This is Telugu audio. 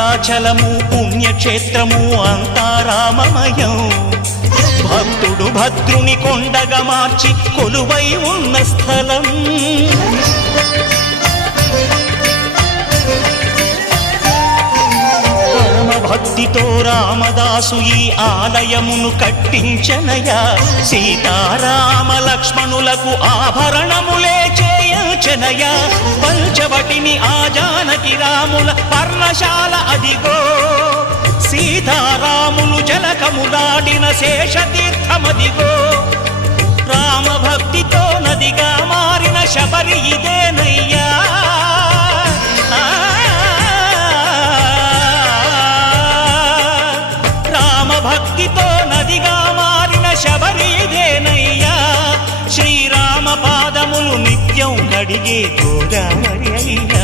భద్రాచలము పుణ్యక్షేత్రము అంతా రామమయం. భక్తుడు భద్రుని కొండగా మార్చి కొలువై ఉన్న స్థలం. భక్తితో రామదాసు ఈ ఆలయమును కట్టించనయా. సీతారామ లక్ష్మణులకు ఆభరణములే చేయించనయా. పంచవటిని ఆ జానకి రాముల పర్ణశాల అదిగో. సీతారాములు జలకములాడిన శేషతీర్థమదిగో. రామభక్తితో నదిగా మారిన శబరి ఇదేనయ్యా. భక్తితో నదిగా మారిన శబరి ఇదేనయ్యా. శ్రీరామ పాదములు నిత్యం కడిగే గోదావరి అయ్యా.